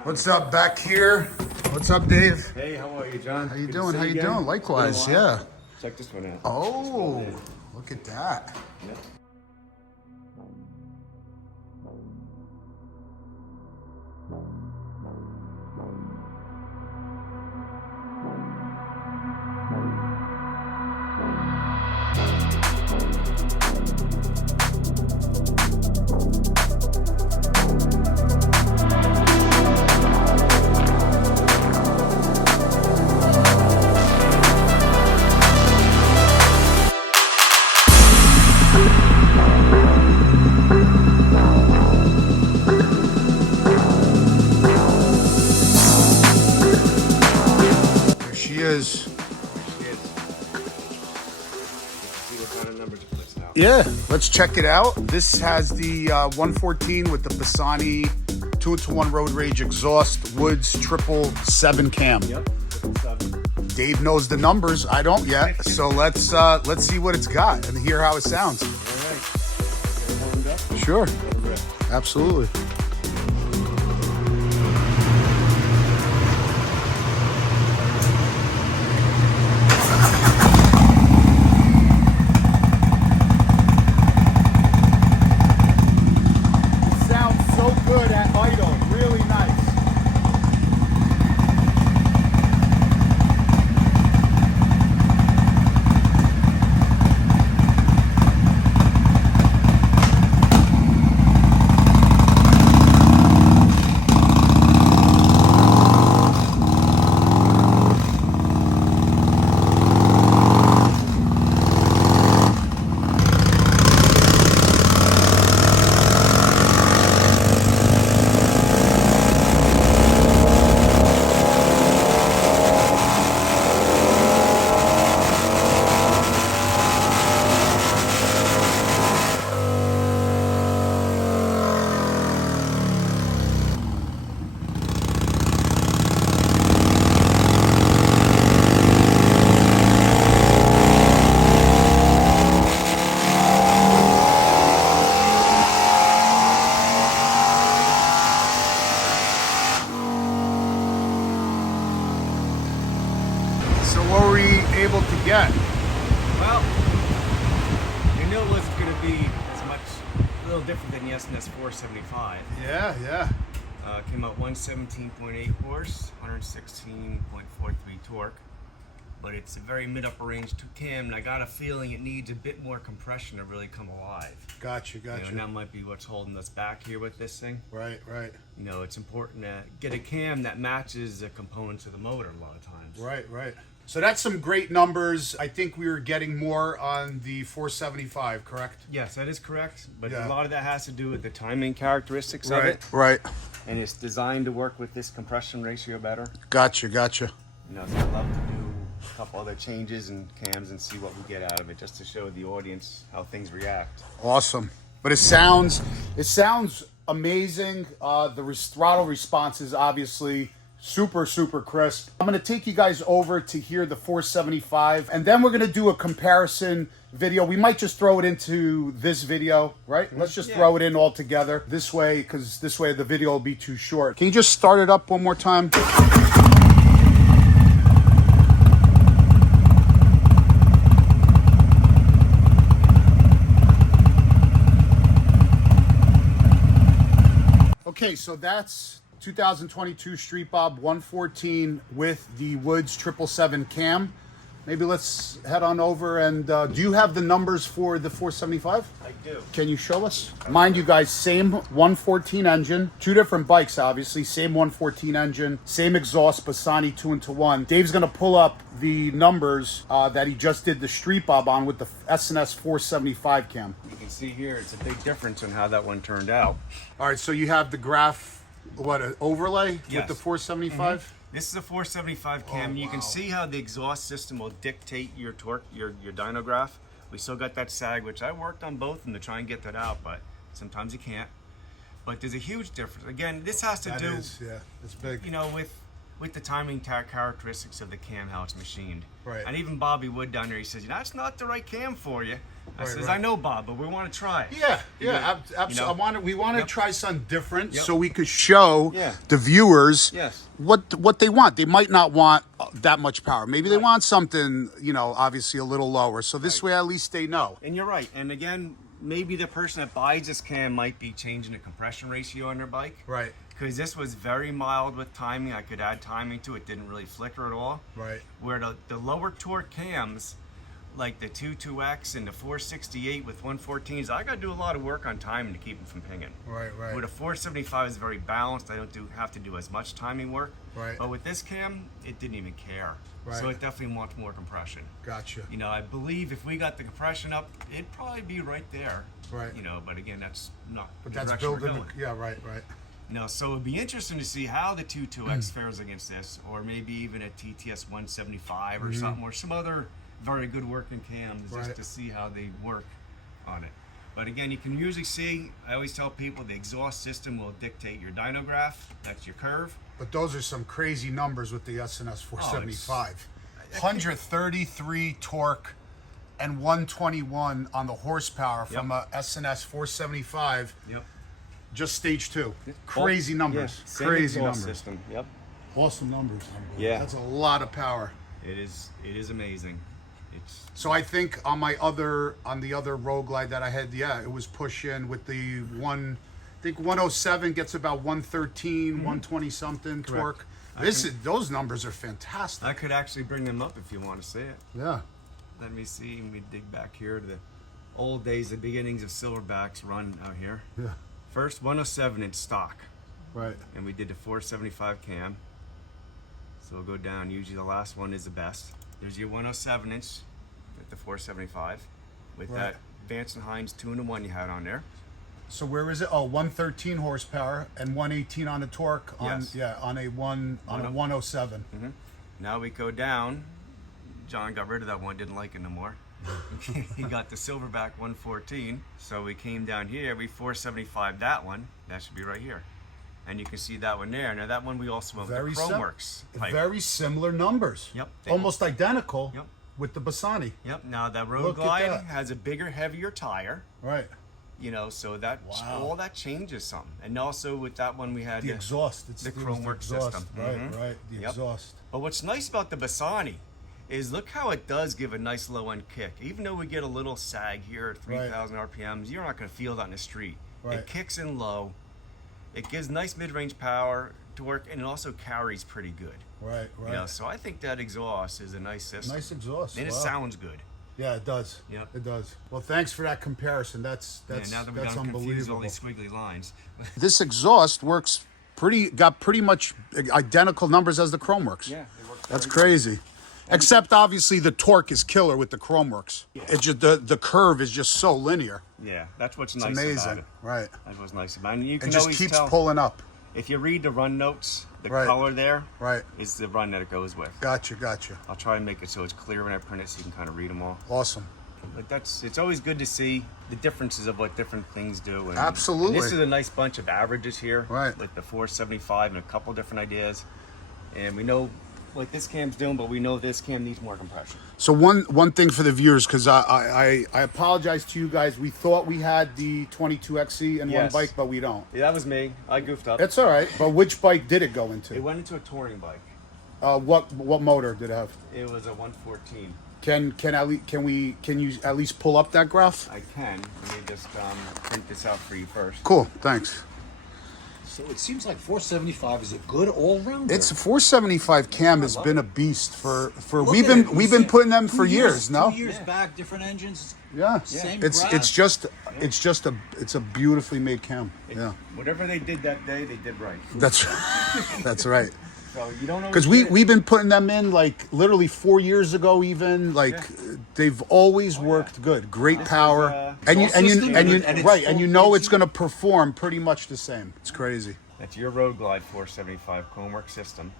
What's up back here? What's up, Dave? Hey, how are you, John? How you doing? How you doing? Likewise, yeah. Check this one out. Oh, look at that. Yep. There she is. See what kind of numbers it puts out. Yeah, let's check it out. This has the 114 with the Pisani 2-to-1 road rage exhaust, Woods 777 cam. Yep. 777. Dave knows the numbers. I don't yet. So let's see what it's got and hear how it sounds. All right. Get it warmed up. Sure. Let it rip. Absolutely. It sounds so good at idle. Really nice. So what were we able to get? Well, you knew it wasn't going to be as much, a little different than the S&S 475. Yeah. Came out 117.8 horse, 116.43 torque. But it's a very mid-upper range 2-cam, and I got a feeling it needs a bit more compression to really come alive. Gotcha. You know, and that might be what's holding us back here with this thing. Right. You know, it's important to get a cam that matches the components of the motor a lot of times. Right. So that's some great numbers. I think we were getting more on the 475, correct? Yes, that is correct. But Yeah. a lot of that has to do with the timing characteristics of it. Right. And it's designed to work with this compression ratio better. Gotcha. You know, so I'd love to do a couple other changes and cams and see what we get out of it, just to show the audience how things react. Awesome. But it sounds amazing. The throttle response is obviously super crisp. I'm going to take you guys over to hear the 475, and then we're going to do a comparison video. We might just throw it into this video, right? Let's just throw it in all together this way, because this way the video will be too short. Can you just start it up one more time? Okay, so that's 2022 Street Bob 114 with the Woods 777 cam. Maybe let's head on over and do you have the numbers for the 475? I do. Can you show us? Mind you guys, same 114 engine, two different bikes obviously, same 114 engine, same exhaust, Pisani 2-to-1. Dave's gonna pull up the numbers that he just did the Street Bob on with the S&S 475 cam. You can see here, it's a big difference in how that one turned out. All right, so you have the graph, an overlay with Yes. the 475? This is a 475 cam. You can see how the exhaust system will dictate your torque, your dyno graph. We still got that sag, which I worked on both of them to try and get that out, but sometimes you can't. But there's a huge difference. Again, this has to do, Yeah, it's big. you know, with with the timing characteristics of the cam, how it's machined. Right. And even Bobby Wood down there, he says, that's not the right cam for you. I says, right. I know, Bob, but we want to try it. Yeah, absolutely. We want to try something different so we could show Yeah. the viewers Yes. what they want. They might not want that much power. Maybe they want something, obviously a little lower. So this way, at least they know. And you're right. And again, maybe the person that buys this cam might be changing the compression ratio on their bike. Right. Because this was very mild with timing. I could add timing to it. Didn't really flicker at all. Right. Where the lower torque cams, like the 22X and the 468 with 114s, I got to do a lot of work on timing to keep them from pinging. Right. With a 475 is very balanced. I don't have to do as much timing work. Right. But with this cam, it didn't even care. Right. So it definitely wants more compression. Gotcha. I believe if we got the compression up, it'd probably be right there. Right. But again, that's not But the that's direction we're building. going. Yeah. Right. So it'd be interesting to see how the 22X fares against this, or maybe even a TTS 175 or something, or some other very good working cams, just to see how they work on it. But again, you can usually see, I always tell people the exhaust system will dictate your dyno graph. That's your curve. But those are some crazy numbers with the SNS 475. 133 torque and 121 on the horsepower from a SNS 475. Yep. Just stage 2. Crazy numbers. Same Crazy exhaust numbers. system. Yep. Awesome numbers. Yeah. That's a lot of power. It is amazing. It's So I think on the other Road Glide that I had, it was push in with the I think 107 gets about 113, 120 something torque. Those numbers are fantastic. I could actually bring them up if you want to see it. Yeah. Let me see. Let me dig back here to the old days, the beginnings of Silverbacks run out here. Yeah. First 107 in stock, Right. and we did the 475 cam. So we'll go down. Usually the last one is the best. There's your 107 inch with the 475 with that Vance and Hines 2-in-1 you had on there. So where is it? Oh, 113 horsepower and 118 on the torque on Yes. on a 107. Now we go down. John got rid of that one, didn't like it no more. He got the Silverback 114. So we came down here, we 475 that one. That should be right here. And you can see that one there. Now that one we also have the Chromeworks pipe. Very similar numbers. Yep. Almost identical. Yep. With the Bassani. Yep. Now that Road Look at Glide that. has a bigger, heavier tire. Right. So that all that changes some. And also with that one we had The exhaust. It's the it was Chromeworks exhaust. system. Right. The exhaust. But what's nice about the Bassani is look how it does give a nice low end kick. Even though we get a little sag here at 3,000 RPMs, you're not going to feel that in the street. Right. It kicks in low. It gives nice mid-range power, torque, and it also carries pretty good. Right. So I think that exhaust is a nice system. Nice exhaust. And it sounds good. Yeah, it does. Yep. It does. Well, thanks for that comparison. That's now that we've that's done confused all unbelievable. these squiggly lines. This exhaust works got pretty much identical numbers as the Chromeworks. Yeah, it works. That's crazy. Except obviously the torque is killer with the Chromeworks. It's just the curve is just so linear. Yeah, that's what's It's nice amazing. about it. Right. That's what's nice about it. And you can It just always keeps tell, pulling up. if you read the run notes, the Right. color there Right. is the run that it goes with. Gotcha. I'll try and make it so it's clear when I print it so you can kind of read them all. Awesome. But it's always good to see the differences of what different things do. And, Absolutely. And this is a nice bunch of averages here. Right. Like the 475 and a couple different ideas. And we know what this cam's doing, but we know this cam needs more compression. So one thing for the viewers, because I apologize to you guys. We thought we had the 22XE in one Yes. bike, but we don't. Yeah, that was me. I goofed up. It's all right. But which bike did it go It into? went into a touring bike. What motor did it have? It was a 114. Can you at least pull up that graph? I can. Let me just print this out for you first. Cool. Thanks. So it seems like 475 is a good all-rounder. It's 475 cam has been a beast for Look we've at been it. we've been putting them 2 for years. No. 2 years back, different engines. Yeah. Same It's graph. just a beautifully made cam. Yeah. Whatever they did that day, they did right. That's that's right. So you don't know. Because we've been putting them in like literally 4 years ago, even like they've always worked good, great power, and you system and it's right, and you know full it's going to perform pretty much the same. It's crazy. That's your Road Glide 475 Chromework system.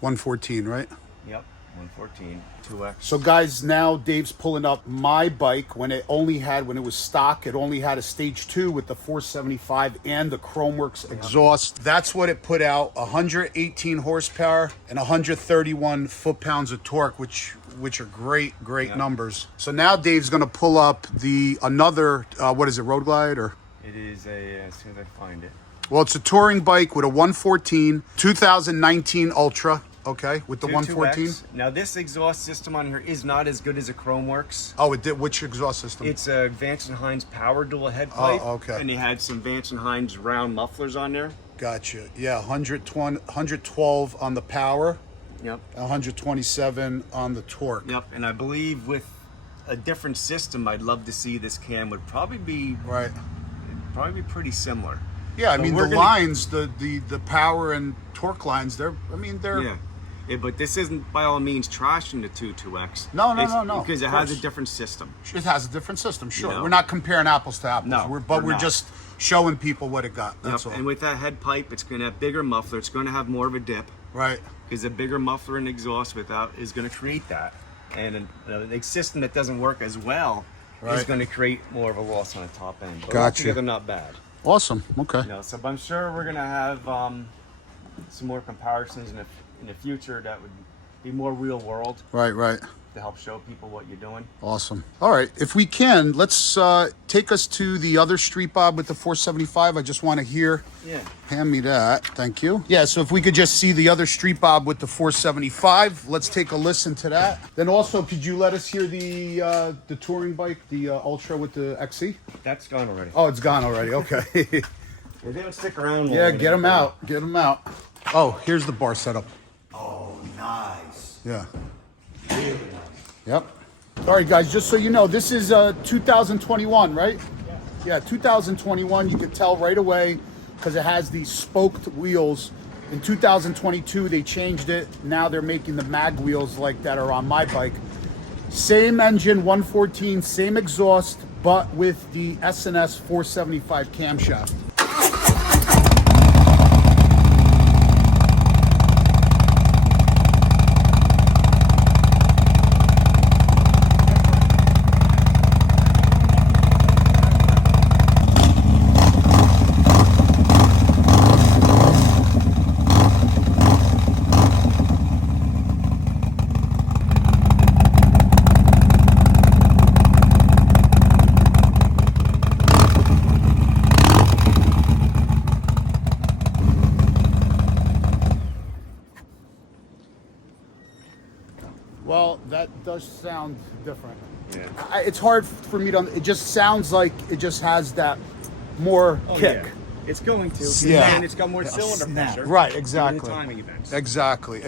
114, right? Yep. 114, 2X. So guys, now Dave's pulling up my bike. When it was stock, it only had a stage 2 with the 475 and the Chromeworks exhaust. That's what it put out, 118 horsepower and 131 foot-pounds of torque, which are great numbers. So now Dave's gonna pull up another, what is it, Road Glide or? It is as soon as I find it. Well, it's a touring bike with a 114, 2019 Ultra. Okay, with the 114. 2X. Now this exhaust system on here is not as good as a Chromeworks. Oh, it did. Which exhaust system? It's a Vance and Hines power dual head pipe. Oh, okay. And they had some Vance and Hines round mufflers on there. Gotcha. Yeah, 112 on the power. Yep. 127 on the torque. Yep. And I believe with a different system, I'd love to see this cam would probably be pretty similar. Yeah, I mean the lines, the power and torque lines. They're. Yeah, but this isn't by all means trashing the 2X. No. Because it has a different system. It has a different system, sure. You know? We're not comparing apples to apples. No, we're not. just showing people what it got. That's all. And with that head pipe, it's going to have bigger muffler. It's going to have more of a dip. Right. Because a bigger muffler and exhaust is going to create that. And a system that doesn't work as well is going to create more of a loss on the top end. But Gotcha. They're not bad. Awesome. Okay. So I'm sure we're going to have some more comparisons in the future that would be more real world. Right. To help show people what you're doing. Awesome. All right, if we can, let's take us to the other Street Bob with the 475. I just want to hear. Yeah. Hand me that. Thank you. Yeah, so if we could just see the other Street Bob with the 475, let's take a listen to that. Then also, could you let us hear the touring bike, the Ultra with the XC? That's gone already. Oh, it's gone already. Okay. They don't stick around. Yeah, get them out. Get them out. Oh, here's the bar setup. Oh, nice. Yeah. Really nice. Yep. All right, guys, just so you know, this is 2021, right? Yeah, 2021. You can tell right away because it has these spoked wheels. In 2022, they changed it. Now they're making the mag wheels like that are on my bike. Same engine, 114, same exhaust, but with the S&S 475 camshaft. Well, that does sound different. Yeah. It's hard for me to. It just sounds like it just has that more kick. Yeah. It's going to. Yeah. And it's got more cylinder pressure. Right. Exactly. In the timing events. Exactly.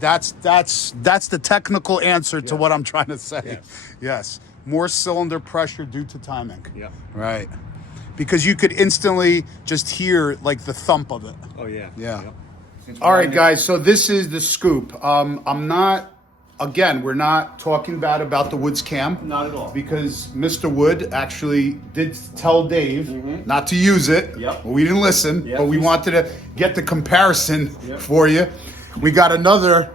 That's the technical answer to what I'm trying to say. Yes. More cylinder pressure due to timing. Yeah. Right. Because you could instantly just hear like the thump of it. Oh yeah. Yeah. Yep. All right, guys. So this is the scoop. I'm not. Again, we're not talking bad about the Woods cam. Not at all. Because Mr. Wood actually did tell Dave not to use it. Yep. We didn't listen, Yep. but we wanted to get the comparison for you. We got another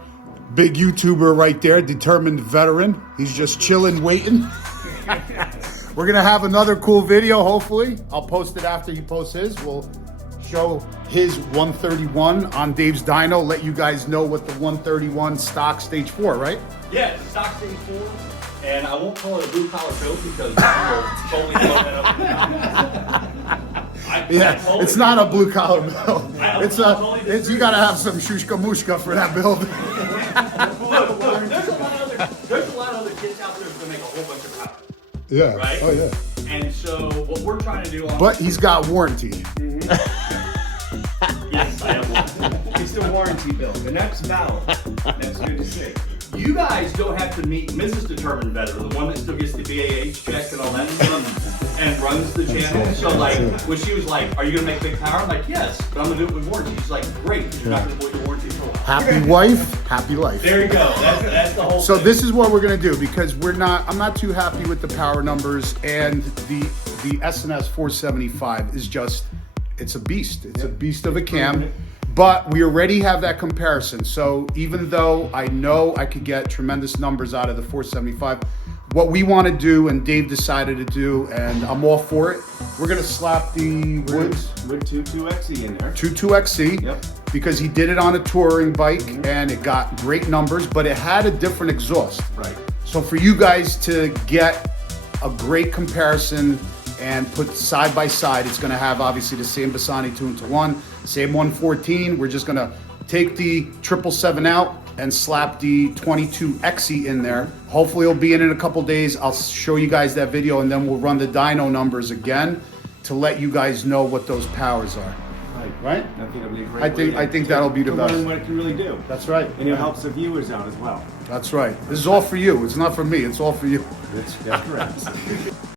big YouTuber right there, determined veteran. He's just chilling, waiting. We're going to have another cool video, hopefully. I'll post it after he posts his. We'll show his 131 on Dave's Dyno, let you guys know what the 131 stock stage 4, right? Yeah, it's a stock stage 4, and I won't call it a blue collar build because people totally throw that up. Yeah, it's not a blue collar build. It's you gotta have some shushka mushka for that build. Look, there's a lot of other kids out there who's gonna make a whole bunch of power. Yeah. Right? Oh yeah. And so what we're trying to do on But he's got warranty. yes, I have one. It's the warranty bill, and that's valid. That's good to see. You guys don't have to meet Mrs. Determined Veteran, the one that still gets the BAH check and all that stuff, and runs the channel. So like, when she was like, "Are you gonna make big power?" I'm like, "Yes, but I'm gonna do it with warranty." She's like, "Great, because you're not gonna void the warranty for a while." Happy wife, happy life. There you go. That's the whole. So thing. this is what we're gonna do because I'm not too happy with the power numbers, and the S&S 475 is just, it's a beast. It's a beast of a cam. But we already have that comparison. So even though I know I could get tremendous numbers out of the 475, what we want to do, and Dave decided to do, and I'm all for it, we're going to slap the Woods Wood 22XE in there. 22XC, Yep. because he did it on a touring bike and it got great numbers, but it had a different exhaust. Right. So for you guys to get a great comparison and put side by side, it's going to have obviously the same Bassani 2-in-1, same 114. We're just going to take the 777 out and slap the 22XE in there. Hopefully it'll be in a couple days. I'll show you guys that video, and then we'll run the dyno numbers again to let you guys know what those powers are. Right? I think that'll be a great I think that'll be the best. learn what it can really do. That's right. And it helps the viewers out as well. That's right. This is all for you. It's not for me. It's all for you. That's correct.